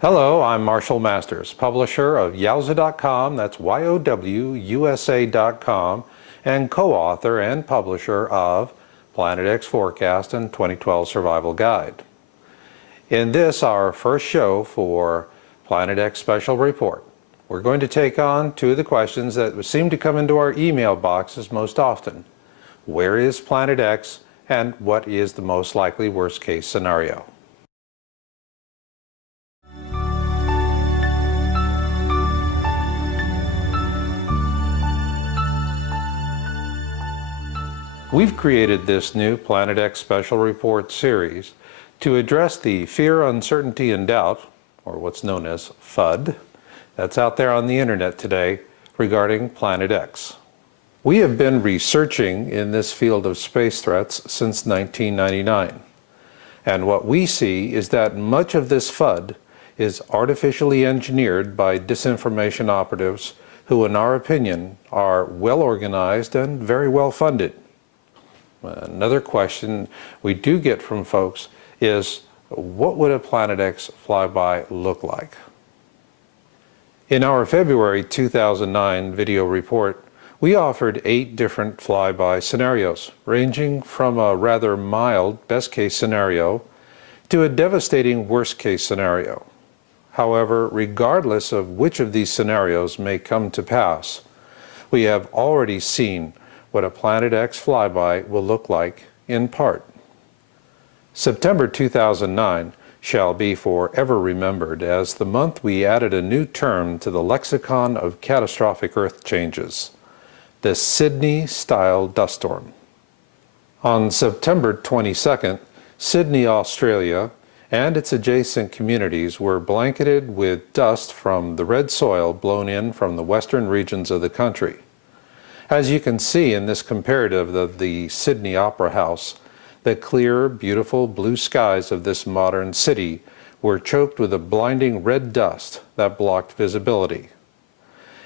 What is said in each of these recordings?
Hello, I'm Marshall Masters, publisher of Yowza.com, that's YOWUSA.com, and co-author and publisher of Planet X Forecast and 2012 Survival Guide. In this, our first show for Planet X Special Report, we're going to take on two of the questions that seem to come into our email boxes most often. Where is Planet X, and what is the most likely worst-case scenario? We've created this new Planet X Special Report series to address the fear, uncertainty, and doubt, or what's known as FUD, that's out there on the internet today regarding Planet X. We have been researching in this field of space threats since 1999, and what we see is that much of this FUD is artificially engineered by disinformation operatives who, in our opinion, are well organized and very well funded. Another question we do get from folks is, what would a Planet X flyby look like? In our February 2009 video report, we offered 8 different flyby scenarios, ranging from a rather mild best-case scenario to a devastating worst-case scenario. However, regardless of which of these scenarios may come to pass, we have already seen what a Planet X flyby will look like in part. September 2009 shall be forever remembered as the month we added a new term to the lexicon of catastrophic Earth changes, the Sydney-style dust storm. On September 22nd, Sydney, Australia, and its adjacent communities were blanketed with dust from the red soil blown in from the western regions of the country. As you can see in this comparative of the Sydney Opera House, the clear, beautiful blue skies of this modern city were choked with a blinding red dust that blocked visibility.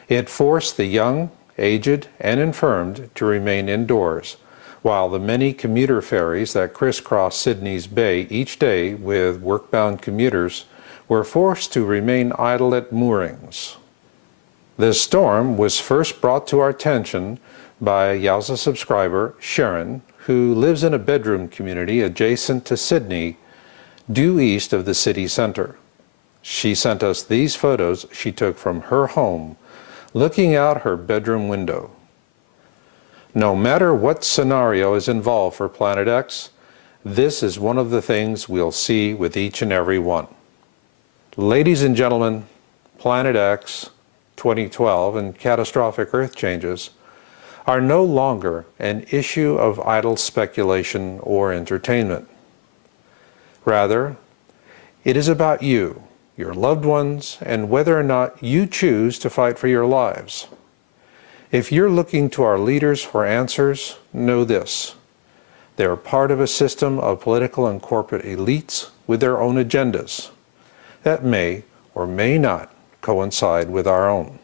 It forced the young, aged, and infirmed to remain indoors, while the many commuter ferries that crisscross Sydney's bay each day with work-bound commuters were forced to remain idle at moorings. This storm was first brought to our attention by a Yowza subscriber, Sharon, who lives in a bedroom community adjacent to Sydney, due east of the city center. She sent us these photos she took from her home, looking out her bedroom window. No matter what scenario is involved for Planet X, this is one of the things we'll see with each and every one. Ladies and gentlemen, Planet X 2012 and catastrophic Earth changes are no longer an issue of idle speculation or entertainment. Rather, it is about you, your loved ones, and whether or not you choose to fight for your lives. If you're looking to our leaders for answers, know this: they're part of a system of political and corporate elites with their own agendas that may or may not coincide with our own.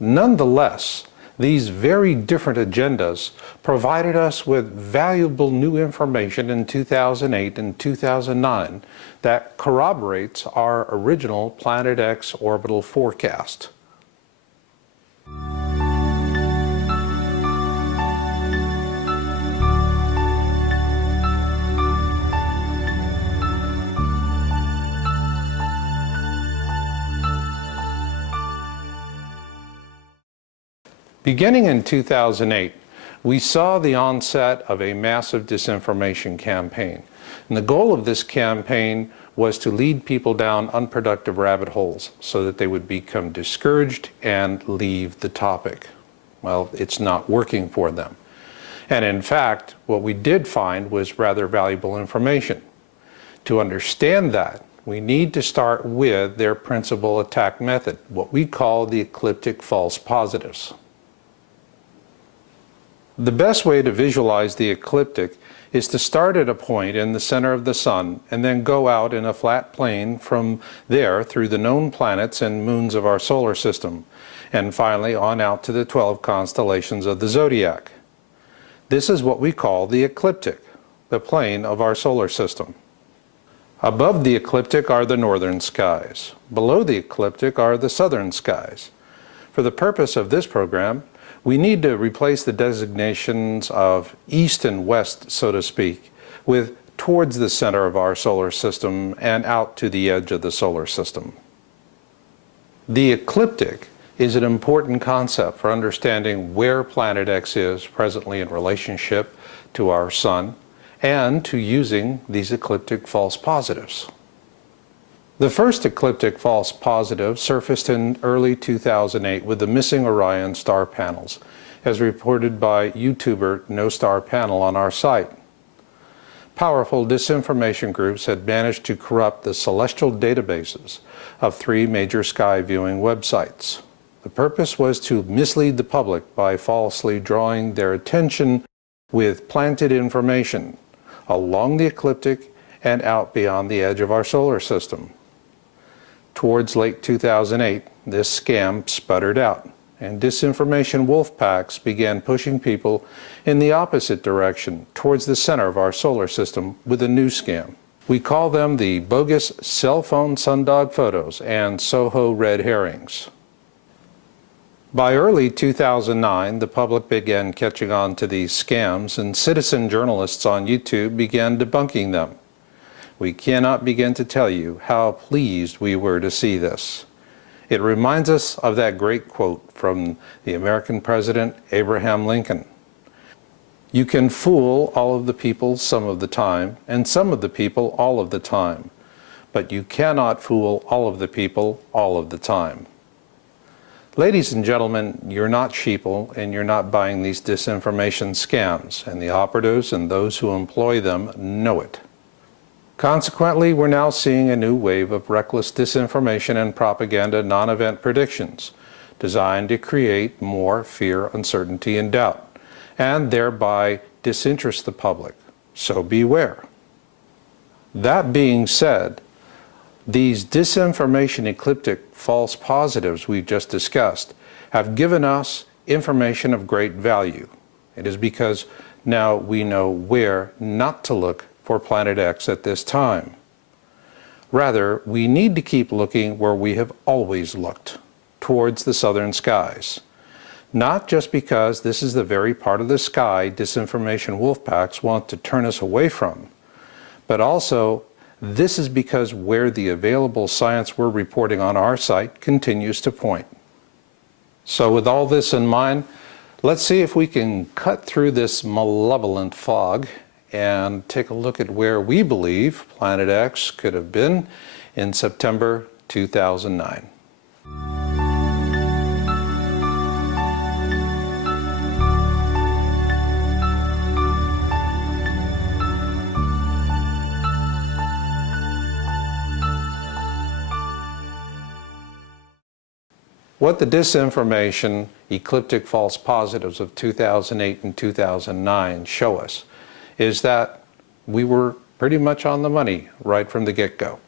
Nonetheless, these very different agendas provided us with valuable new information in 2008 and 2009 that corroborates our original Planet X orbital forecast. Beginning in 2008, we saw the onset of a massive disinformation campaign. And the goal of this campaign was to lead people down unproductive rabbit holes so that they would become discouraged and leave the topic. Well, it's not working for them. And in fact, what we did find was rather valuable information. To understand that, we need to start with their principal attack method, what we call the ecliptic false positives. The best way to visualize the ecliptic is to start at a point in the center of the sun and then go out in a flat plane from there through the known planets and moons of our solar system, and finally on out to the 12 constellations of the zodiac. This is what we call the ecliptic, the plane of our solar system. Above the ecliptic are the northern skies. Below the ecliptic are the southern skies. For the purpose of this program, we need to replace the designations of east and west, so to speak, with towards the center of our solar system and out to the edge of the solar system. The ecliptic is an important concept for understanding where Planet X is presently in relationship to our Sun and to using these ecliptic false positives. The first ecliptic false positive surfaced in early 2008 with the missing Orion star panels, as reported by YouTuber No Star Panel on our site. Powerful disinformation groups had managed to corrupt the celestial databases of 3 major sky viewing websites. The purpose was to mislead the public by falsely drawing their attention with planted information along the ecliptic and out beyond the edge of our solar system. Towards late 2008, this scam sputtered out, and disinformation wolf packs began pushing people in the opposite direction, towards the center of our solar system, with a new scam. We call them the bogus cell phone sundog photos and Soho red herrings. By early 2009, the public began catching on to these scams, and citizen journalists on YouTube began debunking them. We cannot begin to tell you how pleased we were to see this. It reminds us of that great quote from the American President Abraham Lincoln. You can fool all of the people some of the time, and some of the people all of the time, but you cannot fool all of the people all of the time. Ladies and gentlemen, you're not sheeple, and you're not buying these disinformation scams, and the operatives and those who employ them know it. Consequently, we're now seeing a new wave of reckless disinformation and propaganda non-event predictions designed to create more fear, uncertainty, and doubt, and thereby disinterest the public. So beware. That being said, these disinformation ecliptic false positives we've just discussed have given us information of great value. It is because now we know where not to look for Planet X at this time. Rather, we need to keep looking where we have always looked, towards the southern skies. Not just because this is the very part of the sky disinformation wolf packs want to turn us away from, but also this is because where the available science we're reporting on our site continues to point. So with all this in mind, let's see if we can cut through this malevolent fog and take a look at where we believe Planet X could have been in September 2009. What the disinformation ecliptic false positives of 2008 and 2009 show us is that we were pretty much on the money right from the get-go.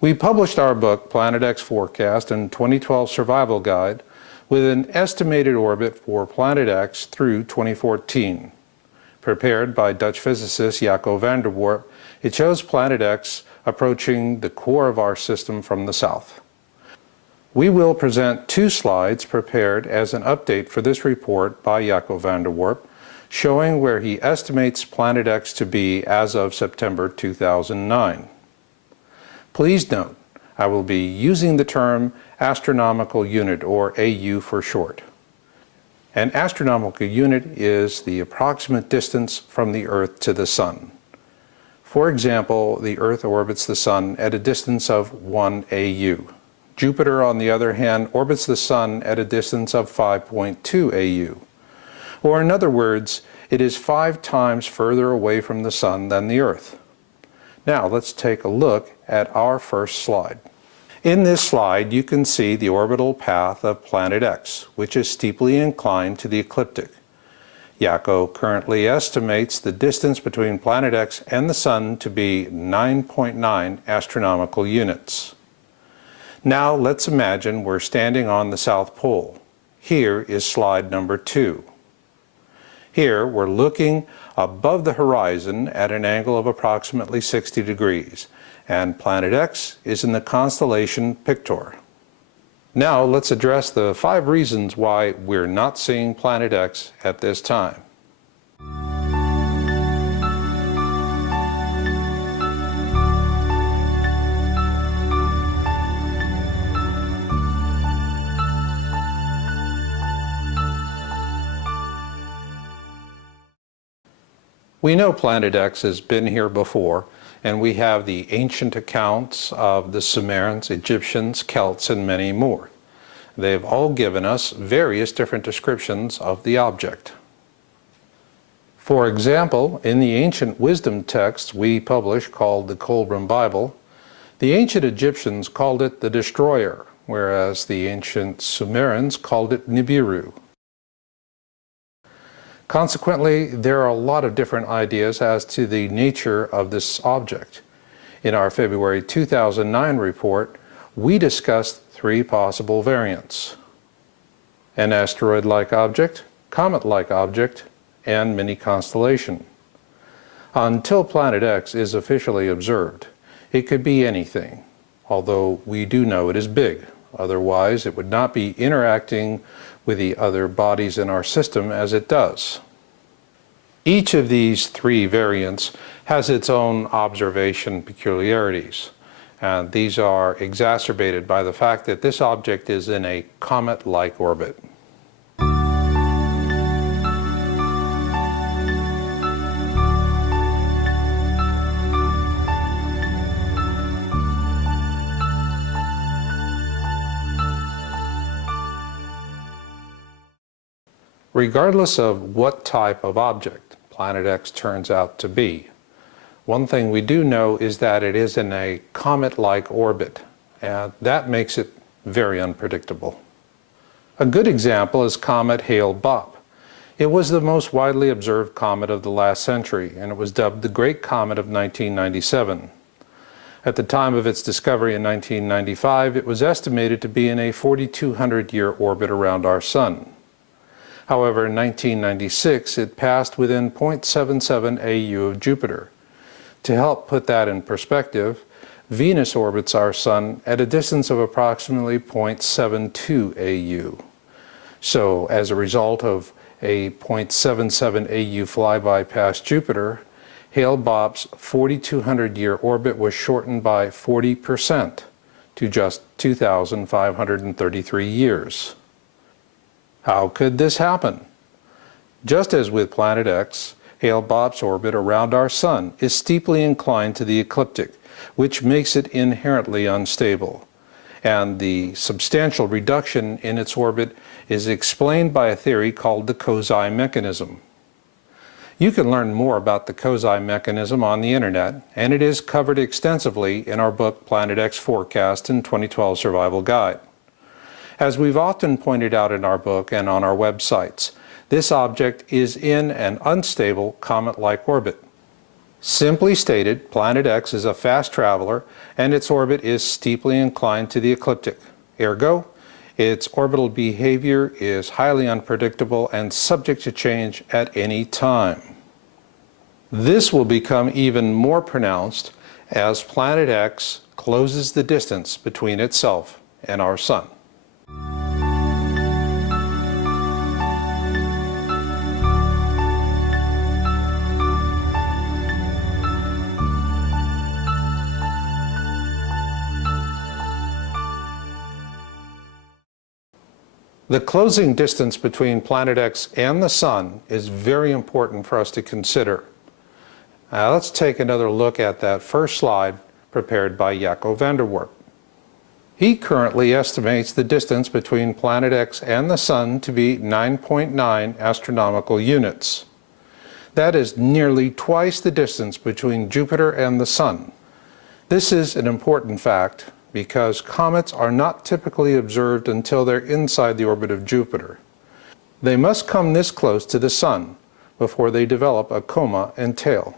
We published our book, Planet X Forecast and 2012 Survival Guide, with an estimated orbit for Planet X through 2014. Prepared by Dutch physicist Jaco van der Warp, it shows Planet X approaching the core of our system from the south. We will present 2 slides prepared as an update for this report by Jaco van der Warp, showing where he estimates Planet X to be as of September 2009. Please note, I will be using the term astronomical unit, or AU for short. An astronomical unit is the approximate distance from the Earth to the Sun. For example, the Earth orbits the Sun at a distance of 1 AU. Jupiter, on the other hand, orbits the Sun at a distance of 5.2 AU. Or in other words, it is 5 times further away from the Sun than the Earth. Now let's take a look at our first slide. In this slide, you can see the orbital path of Planet X, which is steeply inclined to the ecliptic. Jaco currently estimates the distance between Planet X and the Sun to be 9.9 astronomical units. Now let's imagine we're standing on the South Pole. Here is slide number 2. Here we're looking above the horizon at an angle of approximately 60 degrees, and Planet X is in the constellation Pictor. Now let's address the 5 reasons why we're not seeing Planet X at this time. We know Planet X has been here before, and we have the ancient accounts of the Sumerians, Egyptians, Celts, and many more. They've all given us various different descriptions of the object. For example, in the ancient wisdom texts we publish called the Kolbrin Bible, the ancient Egyptians called it the Destroyer, whereas the ancient Sumerians called it Nibiru. Consequently, there are a lot of different ideas as to the nature of this object. In our February 2009 report, we discussed 3 possible variants: an asteroid-like object, comet-like object, and mini-constellation. Until Planet X is officially observed, it could be anything, although we do know it is big. Otherwise, it would not be interacting with the other bodies in our system as it does. Each of these 3 variants has its own observation peculiarities, and these are exacerbated by the fact that this object is in a comet-like orbit. Regardless of what type of object Planet X turns out to be, one thing we do know is that it is in a comet-like orbit, and that makes it very unpredictable. A good example is comet Hale-Bopp. It was the most widely observed comet of the last century, and it was dubbed the Great Comet of 1997. At the time of its discovery in 1995, it was estimated to be in a 4,200-year orbit around our Sun. However, in 1996, it passed within 0.77 AU of Jupiter. To help put that in perspective, Venus orbits our Sun at a distance of approximately 0.72 AU. So, as a result of a 0.77 AU flyby past Jupiter, Hale-Bopp's 4,200-year orbit was shortened by 40% to just 2,533 years. How could this happen? Just as with Planet X, Hale-Bopp's orbit around our Sun is steeply inclined to the ecliptic, which makes it inherently unstable. And the substantial reduction in its orbit is explained by a theory called the Kozai mechanism. You can learn more about the Kozai mechanism on the internet, and it is covered extensively in our book Planet X Forecast and 2012 Survival Guide. As we've often pointed out in our book and on our websites, this object is in an unstable comet-like orbit. Simply stated, Planet X is a fast traveler and its orbit is steeply inclined to the ecliptic. Ergo, its orbital behavior is highly unpredictable and subject to change at any time. This will become even more pronounced as Planet X closes the distance between itself and our Sun. The closing distance between Planet X and the Sun is very important for us to consider. Now let's take another look at that first slide prepared by Jaco van der Warp. He currently estimates the distance between Planet X and the Sun to be 9.9 astronomical units. That is nearly twice the distance between Jupiter and the Sun. This is an important fact because comets are not typically observed until they're inside the orbit of Jupiter. They must come this close to the Sun before they develop a coma and tail.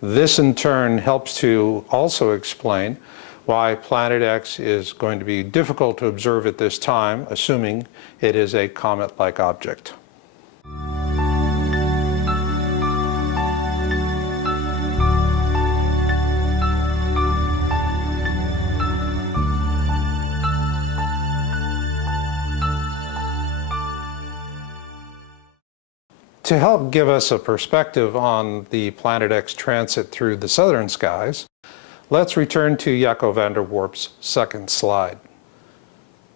This in turn helps to also explain why Planet X is going to be difficult to observe at this time, assuming it is a comet-like object. To help give us a perspective on the Planet X transit through the southern skies, let's return to Jaco van der Warp's second slide.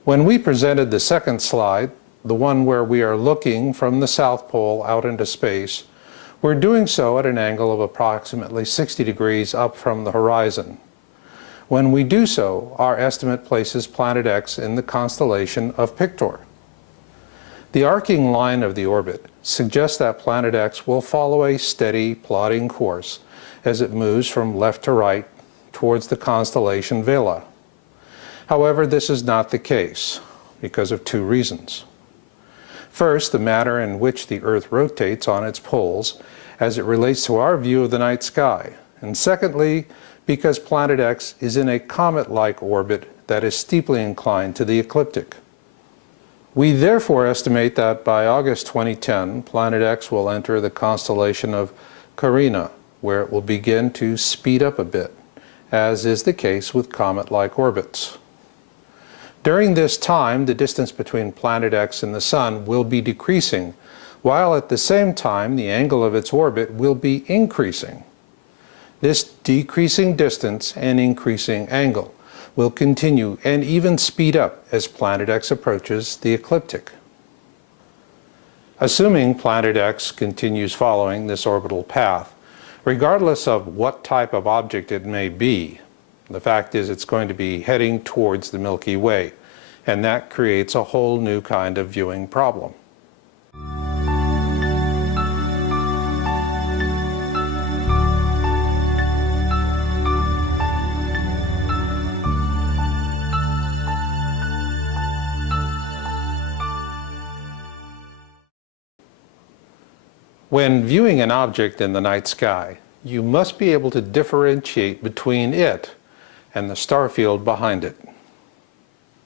When we presented the second slide, the one where we are looking from the South Pole out into space, we're doing so at an angle of approximately 60 degrees up from the horizon. When we do so, our estimate places Planet X in the constellation of Pictor. The arcing line of the orbit suggests that Planet X will follow a steady, plodding course as it moves from left to right towards the constellation Vela. However, this is not the case because of two reasons. First, the manner in which the Earth rotates on its poles as it relates to our view of the night sky. And secondly, because Planet X is in a comet-like orbit that is steeply inclined to the ecliptic. We therefore estimate that by August 2010, Planet X will enter the constellation of Carina, where it will begin to speed up a bit, as is the case with comet-like orbits. During this time, the distance between Planet X and the Sun will be decreasing, while at the same time the angle of its orbit will be increasing. This decreasing distance and increasing angle will continue and even speed up as Planet X approaches the ecliptic. Assuming Planet X continues following this orbital path, regardless of what type of object it may be, the fact is it's going to be heading towards the Milky Way, and that creates a whole new kind of viewing problem. When viewing an object in the night sky, you must be able to differentiate between it and the star field behind it.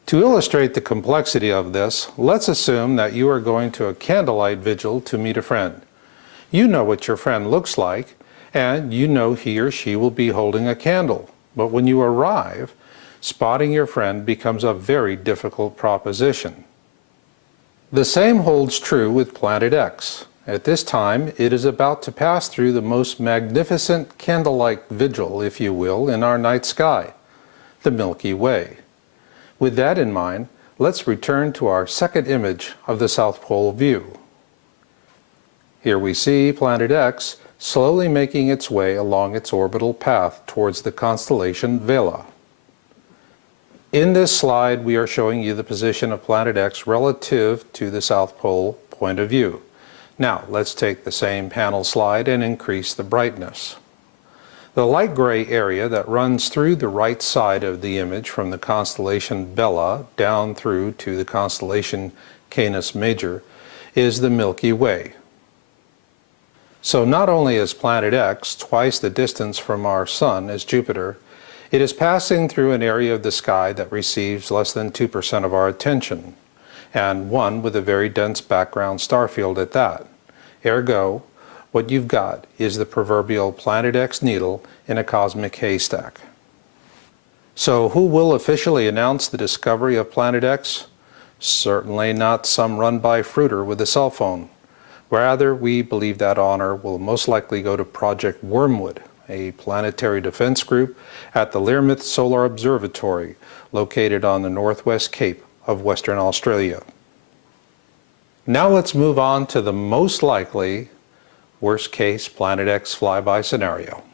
To illustrate the complexity of this, let's assume that you are going to a candlelight vigil to meet a friend. You know what your friend looks like, and you know he or she will be holding a candle. But when you arrive, spotting your friend becomes a very difficult proposition. The same holds true with Planet X. At this time, it is about to pass through the most magnificent candlelight vigil, if you will, in our night sky, the Milky Way. With that in mind, let's return to our second image of the South Pole view. Here we see Planet X slowly making its way along its orbital path towards the constellation Vela. In this slide, we are showing you the position of Planet X relative to the South Pole point of view. Now, let's take the same panel slide and increase the brightness. The light gray area that runs through the right side of the image from the constellation Bella down through to the constellation Canis Major is the Milky Way. So not only is Planet X twice the distance from our Sun as Jupiter, it is passing through an area of the sky that receives less than 2% of our attention, and one with a very dense background star field at that. Ergo, what you've got is the proverbial Planet X needle in a cosmic haystack. So who will officially announce the discovery of Planet X? Certainly not some run-by fruiter with a cell phone. Rather, we believe that honor will most likely go to Project Wormwood, a planetary defense group at the Learmonth Solar Observatory, located on the northwest cape of Western Australia. Now let's move on to the most likely worst-case Planet X flyby scenario.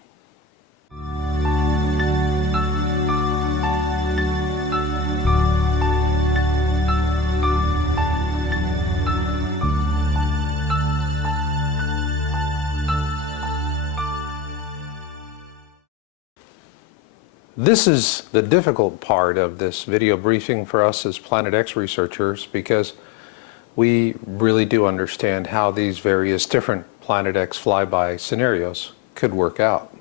This is the difficult part of this video briefing for us as Planet X researchers, because we really do understand how these various different Planet X flyby scenarios could work out.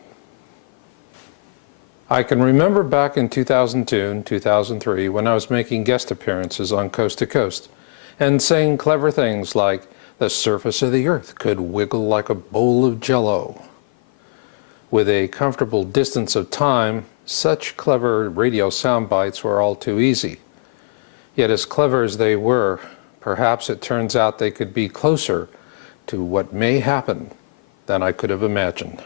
I can remember back in 2002 and 2003 when I was making guest appearances on Coast to Coast and saying clever things like, the surface of the Earth could wiggle like a bowl of Jell-O. With a comfortable distance of time, such clever radio sound bites were all too easy. Yet as clever as they were, perhaps it turns out they could be closer to what may happen than I could have imagined.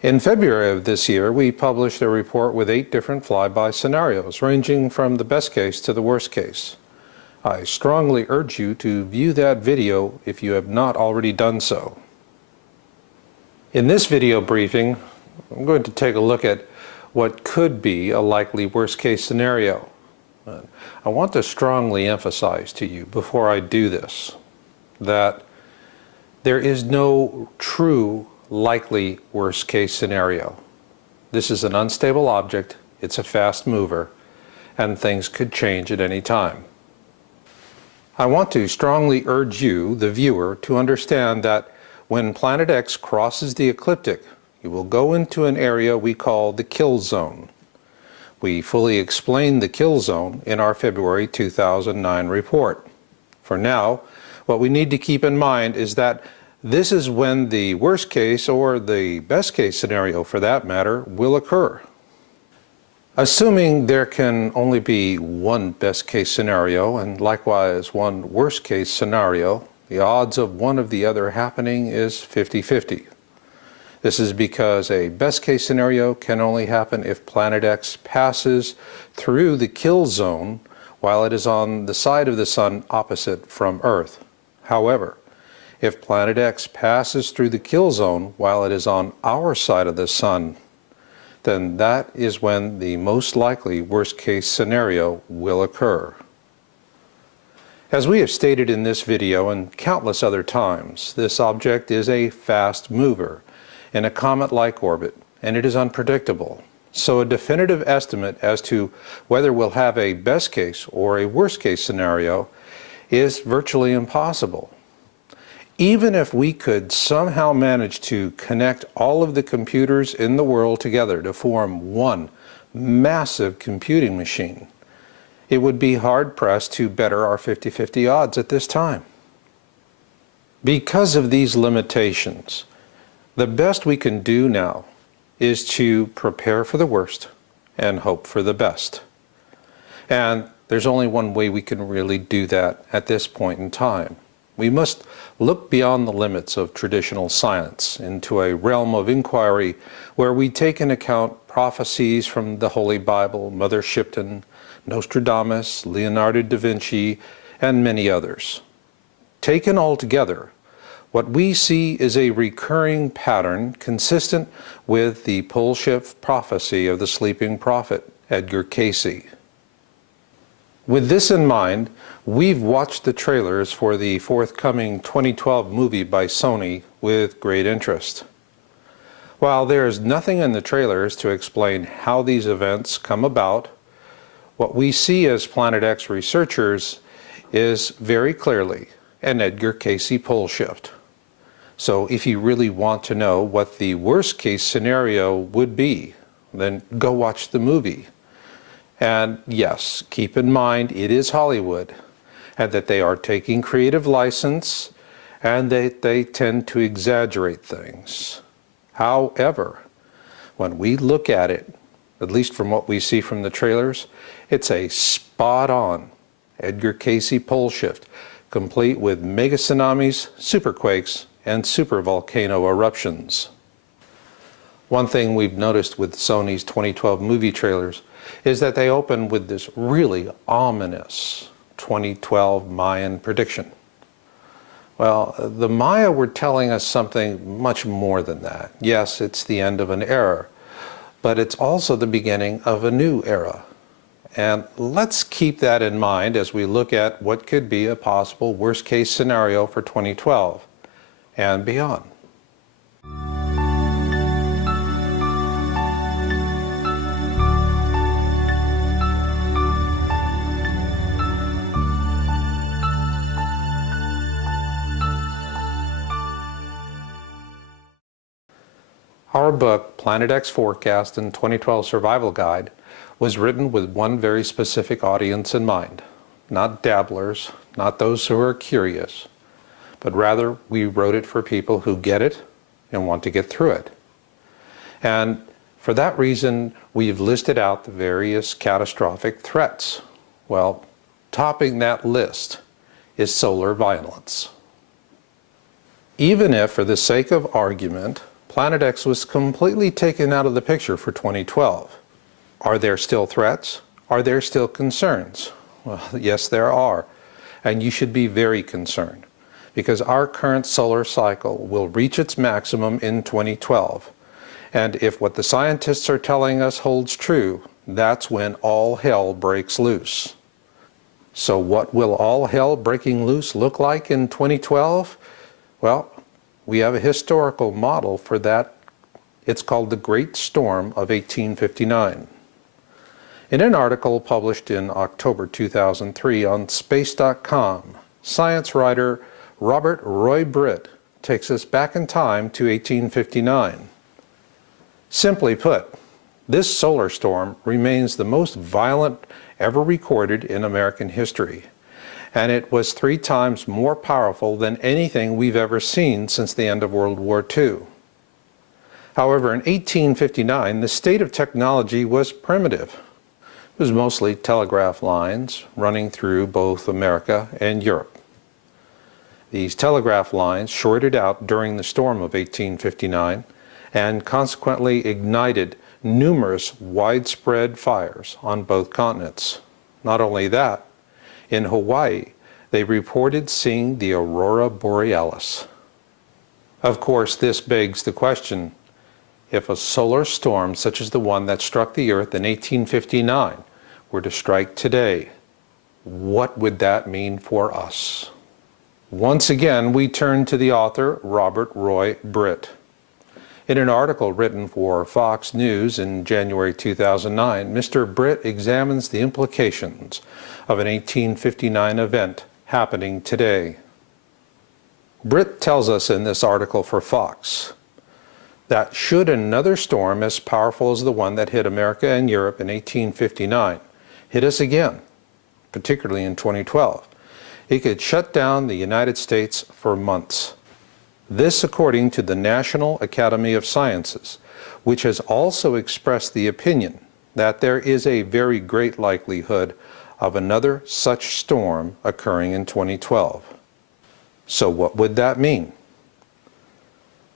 In February of this year, we published a report with 8 different flyby scenarios, ranging from the best case to the worst case. I strongly urge you to view that video if you have not already done so. In this video briefing, I'm going to take a look at what could be a likely worst case scenario. I want to strongly emphasize to you before I do this that there is no true likely worst case scenario. This is an unstable object, it's a fast mover, and things could change at any time. I want to strongly urge you, the viewer, to understand that when Planet X crosses the ecliptic, you will go into an area we call the kill zone. We fully explained the kill zone in our February 2009 report. For now, what we need to keep in mind is that this is when the worst case, or the best case scenario for that matter, will occur. Assuming there can only be one best case scenario and likewise one worst case scenario, the odds of one of the other happening is 50-50. This is because a best case scenario can only happen if Planet X passes through the kill zone while it is on the side of the Sun opposite from Earth. However, if Planet X passes through the kill zone while it is on our side of the Sun, then that is when the most likely worst case scenario will occur. As we have stated in this video and countless other times, this object is a fast mover in a comet-like orbit, and it is unpredictable. So a definitive estimate as to whether we'll have a best case or a worst case scenario is virtually impossible. Even if we could somehow manage to connect all of the computers in the world together to form one massive computing machine, it would be hard-pressed to better our 50-50 odds at this time. Because of these limitations, the best we can do now is to prepare for the worst and hope for the best. And there's only one way we can really do that at this point in time. We must look beyond the limits of traditional science into a realm of inquiry where we take into account prophecies from the Holy Bible, Mother Shipton, Nostradamus, Leonardo da Vinci, and many others. Taken all together, what we see is a recurring pattern consistent with the pole shift prophecy of the sleeping prophet, Edgar Cayce. With this in mind, we've watched the trailers for the forthcoming 2012 movie by Sony with great interest. While there is nothing in the trailers to explain how these events come about, what we see as Planet X researchers is very clearly an Edgar Cayce pole shift. So if you really want to know what the worst case scenario would be, then go watch the movie. And yes, keep in mind it is Hollywood, and that they are taking creative license, and that they tend to exaggerate things. However, when we look at it, at least from what we see from the trailers, it's a spot-on Edgar Cayce pole shift, complete with mega tsunamis, superquakes, and supervolcano eruptions. One thing we've noticed with Sony's 2012 movie trailers is that they open with this really ominous 2012 Mayan prediction. Well, the Maya were telling us something much more than that. Yes, it's the end of an era, but it's also the beginning of a new era. And let's keep that in mind as we look at what could be a possible worst-case scenario for 2012 and beyond. Our book, Planet X Forecast and 2012 Survival Guide, was written with one very specific audience in mind. Not dabblers, not those who are curious, but rather we wrote it for people who get it and want to get through it. And for that reason, we've listed out the various catastrophic threats. Well, topping that list is solar violence. Even if, for the sake of argument, Planet X was completely taken out of the picture for 2012, are there still threats? Are there still concerns? Well, yes, there are. And you should be very concerned, because our current solar cycle will reach its maximum in 2012. And if what the scientists are telling us holds true, that's when all hell breaks loose. So what will all hell breaking loose look like in 2012? Well, we have a historical model for that. It's called the Great Storm of 1859. In an article published in October 2003 on Space.com, science writer Robert Roy Britt takes us back in time to 1859. Simply put, this solar storm remains the most violent ever recorded in American history, and it was 3 times more powerful than anything we've ever seen since the end of World War II. However, in 1859, the state of technology was primitive. It was mostly telegraph lines running through both America and Europe. These telegraph lines shorted out during the storm of 1859 and consequently ignited numerous widespread fires on both continents. Not only that, in Hawaii, they reported seeing the aurora borealis. Of course, this begs the question, if a solar storm such as the one that struck the Earth in 1859 were to strike today, what would that mean for us? Once again, we turn to the author, Robert Roy Britt. In an article written for Fox News in January 2009, Mr. Britt examines the implications of an 1859 event happening today. Britt tells us in this article for Fox that should another storm as powerful as the one that hit America and Europe in 1859 hit us again, particularly in 2012, it could shut down the United States for months. This according to the National Academy of Sciences, which has also expressed the opinion that there is a very great likelihood of another such storm occurring in 2012. So what would that mean?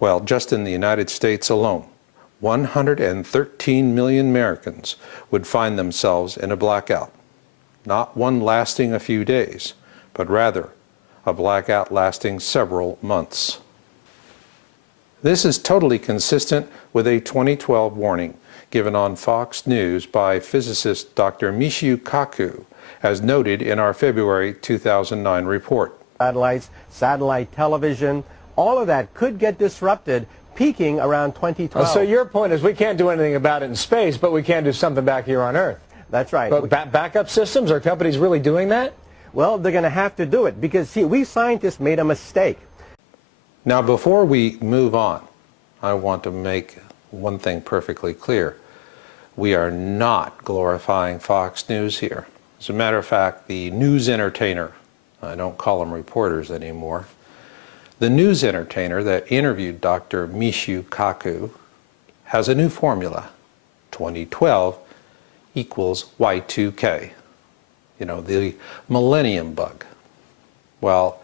Well, just in the United States alone, 113 million Americans would find themselves in a blackout. Not one lasting a few days, but rather a blackout lasting several months. This is totally consistent with a 2012 warning given on Fox News by physicist Dr. Michio Kaku, as noted in our February 2009 report. Satellites, satellite television, all of that could get disrupted, peaking around 2012. So your point is we can't do anything about it in space, but we can do something back here on Earth. That's right. But backup systems, are companies really doing that? Well, they're going to have to do it because, see, we scientists made a mistake. Now, before we move on, I want to make one thing perfectly clear. We are not glorifying Fox News here. As a matter of fact, the news entertainer, I don't call them reporters anymore, the news entertainer that interviewed Dr. Michio Kaku has a new formula. 2012 equals Y2K. You know, the millennium bug. Well,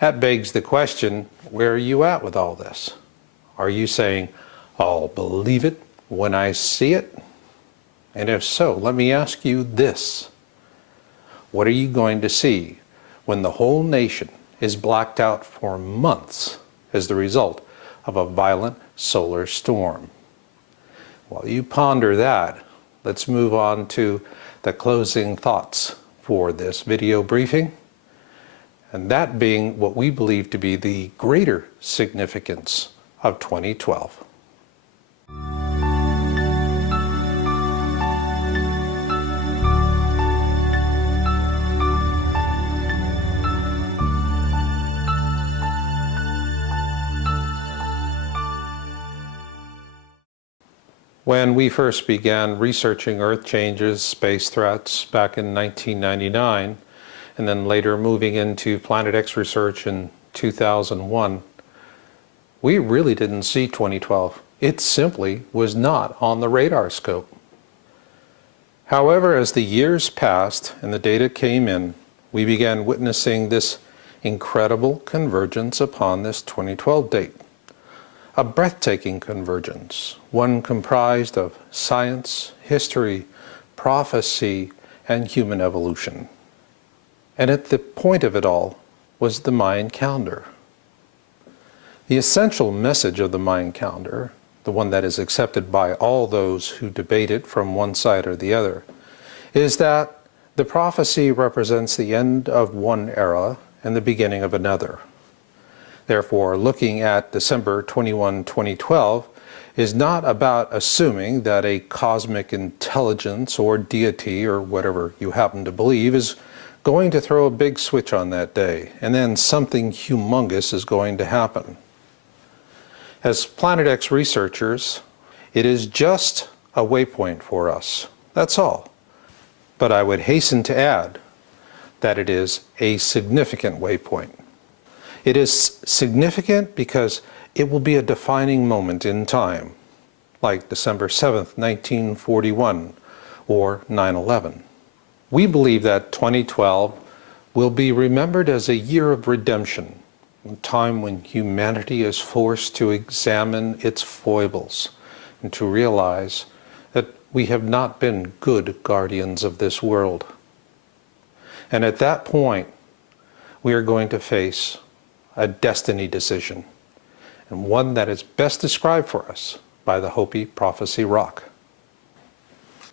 that begs the question, where are you at with all this? Are you saying, I'll believe it when I see it? And if so, let me ask you this. What are you going to see when the whole nation is blacked out for months as the result of a violent solar storm? While you ponder that, let's move on to the closing thoughts for this video briefing, and that being what we believe to be the greater significance of 2012. When we first began researching Earth changes, space threats back in 1999, and then later moving into Planet X research in 2001, we really didn't see 2012. It simply was not on the radar scope. However, as the years passed and the data came in, we began witnessing this incredible convergence upon this 2012 date. A breathtaking convergence, one comprised of science, history, prophecy, and human evolution. And at the point of it all was the Mayan calendar. The essential message of the Mayan calendar, the one that is accepted by all those who debate it from one side or the other, is that the prophecy represents the end of one era and the beginning of another. Therefore, looking at December 21, 2012 is not about assuming that a cosmic intelligence or deity or whatever you happen to believe is going to throw a big switch on that day, and then something humongous is going to happen. As Planet X researchers, it is just a waypoint for us. That's all. But I would hasten to add that it is a significant waypoint. It is significant because it will be a defining moment in time, like December 7th, 1941, or 9/11. We believe that 2012 will be remembered as a year of redemption, a time when humanity is forced to examine its foibles and to realize that we have not been good guardians of this world. And at that point, we are going to face a destiny decision, and one that is best described for us by the Hopi Prophecy Rock.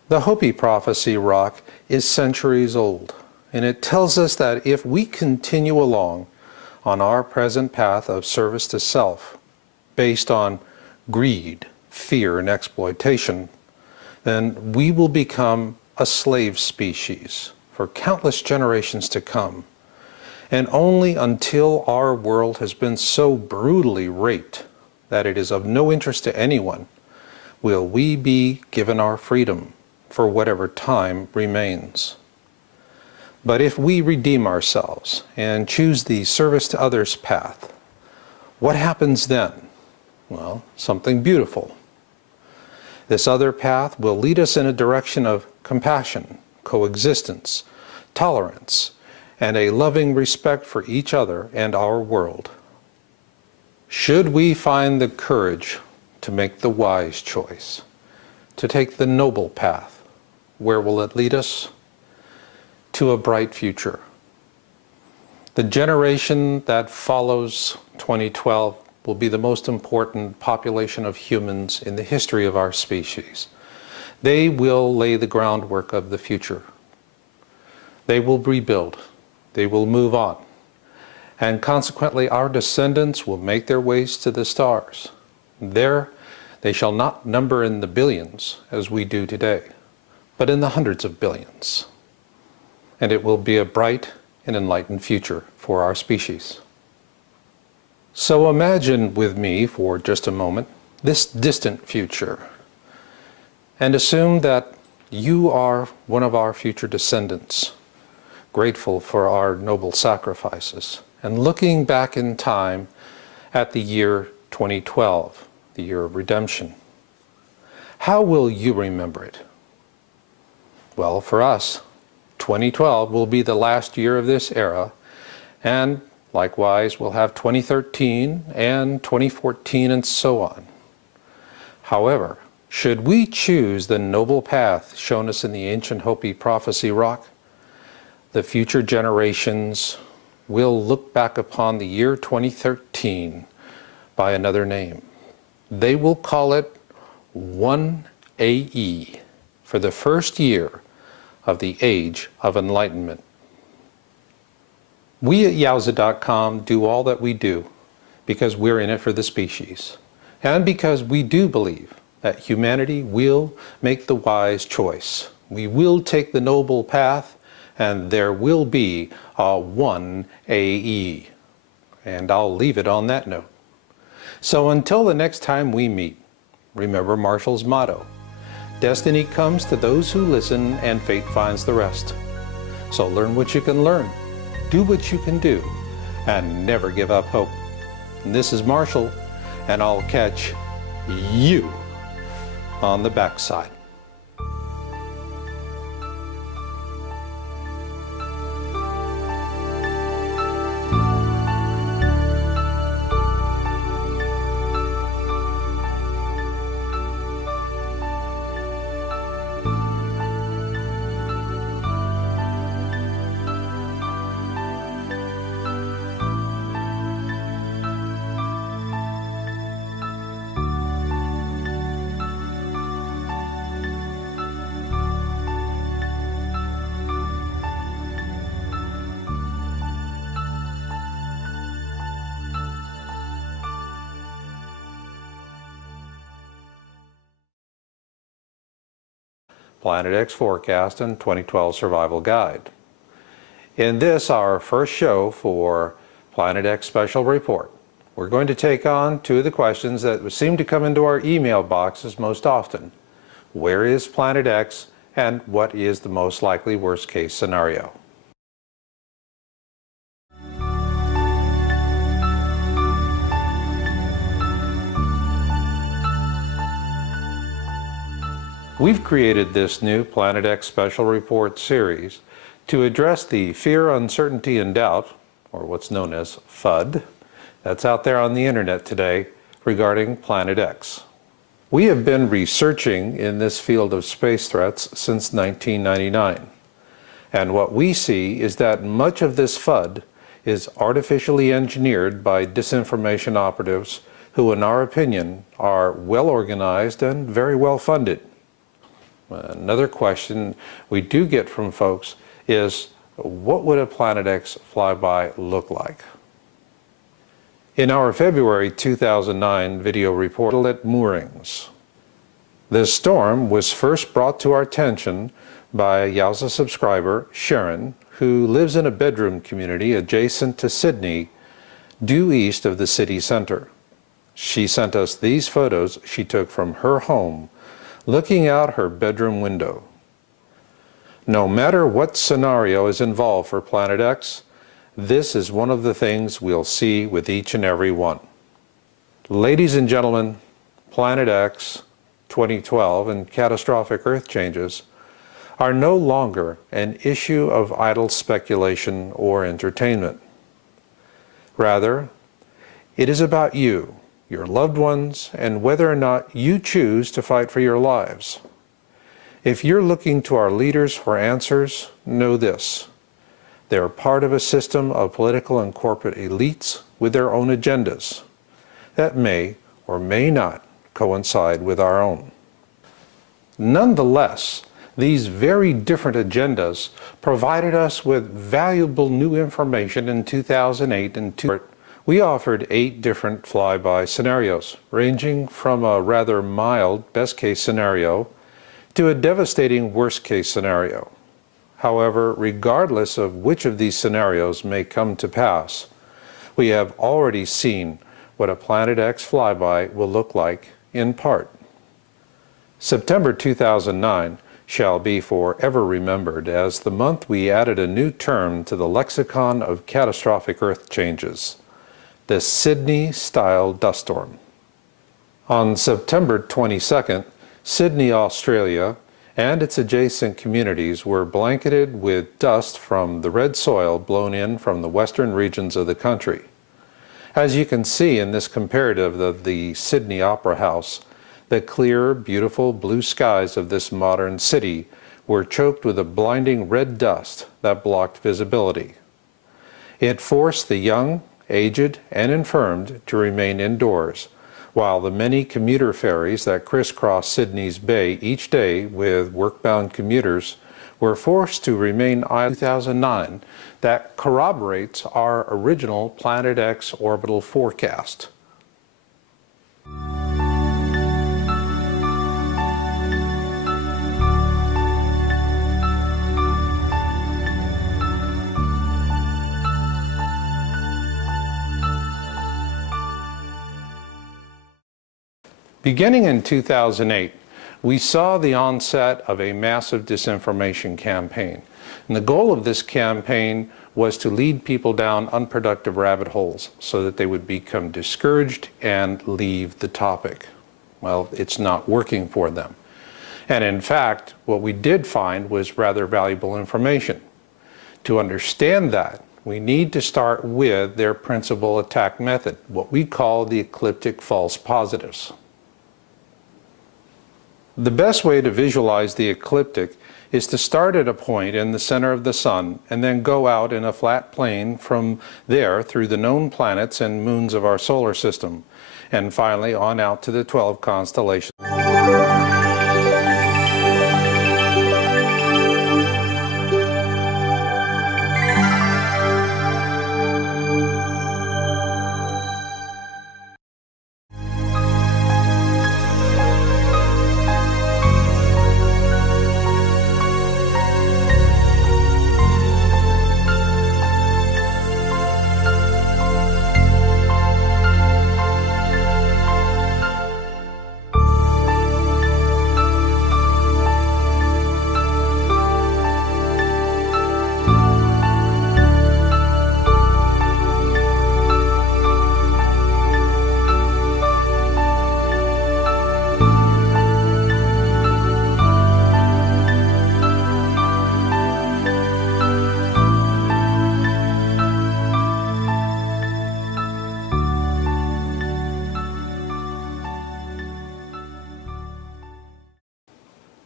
The Hopi Prophecy Rock is centuries old, and it tells us that if we continue along on our present path of service to self, based on greed, fear, and exploitation, then we will become a slave species for countless generations to come. And only until our world has been so brutally raped that it is of no interest to anyone will we be given our freedom for whatever time remains. But if we redeem ourselves and choose the service to others path, what happens then? Well, something beautiful. This other path will lead us in a direction of compassion, coexistence, tolerance, and a loving respect for each other and our world. Should we find the courage to make the wise choice, to take the noble path, where will it lead us? To a bright future. The generation that follows 2012 will be the most important population of humans in the history of our species. They will lay the groundwork of the future. They will rebuild. They will move on. And consequently, our descendants will make their ways to the stars. There, they shall not number in the billions as we do today, but in the hundreds of billions. And it will be a bright and enlightened future for our species. So imagine with me for just a moment this distant future, and assume that you are one of our future descendants, grateful for our noble sacrifices, and looking back in time at the year 2012, the year of redemption. How will you remember it? Well, for us, 2012 will be the last year of this era, and likewise we'll have 2013 and 2014 and so on. However, should we choose the noble path shown us in the ancient Hopi Prophecy Rock, the future generations will look back upon the year 2013 by another name. They will call it 1AE, for the first year of the Age of Enlightenment. We at Yowza.com do all that we do because we're in it for the species, and because we do believe that humanity will make the wise choice. We will take the noble path, and there will be a 1AE. And I'll leave it on that note. So until the next time we meet, remember Marshall's motto: destiny comes to those who listen, and fate finds the rest. So learn what you can learn, do what you can do, and never give up hope. And this is Marshall, and I'll catch you on the backside. Planet X Forecast and 2012 Survival Guide. In this, our first show for Planet X Special Report, we're going to take on two of the questions that seem to come into our email boxes most often. Where is Planet X, and what is the most likely worst-case scenario? We've created this new Planet X Special Report series to address the fear, uncertainty, and doubt, or what's known as FUD, that's out there on the internet today regarding Planet X. We have been researching in this field of space threats since 1999. And what we see is that much of this FUD is artificially engineered by disinformation operatives who, in our opinion, are well organized and very well funded. Another question we do get from folks is, what would a Planet X flyby look like? In our February 2009 video report at Moorings, this storm was first brought to our attention by a Yowza subscriber, Sharon, who lives in a bedroom community adjacent to Sydney, due east of the city center. She sent us these photos she took from her home, looking out her bedroom window. No matter what scenario is involved for Planet X, this is one of the things we'll see with each and every one. Ladies and gentlemen, Planet X, 2012, and catastrophic Earth changes are no longer an issue of idle speculation or entertainment. Rather, it is about you, your loved ones, and whether or not you choose to fight for your lives. If you're looking to our leaders for answers, know this: they're part of a system of political and corporate elites with their own agendas that may or may not coincide with our own. Nonetheless, these very different agendas provided us with valuable new information in 2008 and we offered 8 different flyby scenarios, ranging from a rather mild best-case scenario to a devastating worst-case scenario. However, regardless of which of these scenarios may come to pass, we have already seen what a Planet X flyby will look like in part. September 2009 shall be forever remembered as the month we added a new term to the lexicon of catastrophic Earth changes: the Sydney-style dust storm. On September 22nd, Sydney, Australia, and its adjacent communities were blanketed with dust from the red soil blown in from the western regions of the country. As you can see in this comparative of the Sydney Opera House, the clear, beautiful blue skies of this modern city were choked with a blinding red dust that blocked visibility. It forced the young, aged, and infirmed to remain indoors, while the many commuter ferries that crisscross Sydney's bay each day with work-bound commuters were forced to remain idle. 2009 that corroborates our original Planet X orbital forecast. Beginning in 2008, we saw the onset of a massive disinformation campaign. And the goal of this campaign was to lead people down unproductive rabbit holes so that they would become discouraged and leave the topic. Well, it's not working for them. And in fact, what we did find was rather valuable information. To understand that, we need to start with their principal attack method, what we call the ecliptic false positives. The best way to visualize the ecliptic is to start at a point in the center of the sun and then go out in a flat plane from there through the known planets and moons of our solar system, and finally on out to the 12 constellations.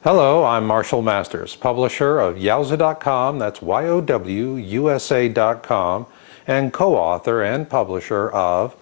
Hello, I'm Marshall Masters, publisher of Yowza.com, that's YOWUSA.com, and co-author and publisher of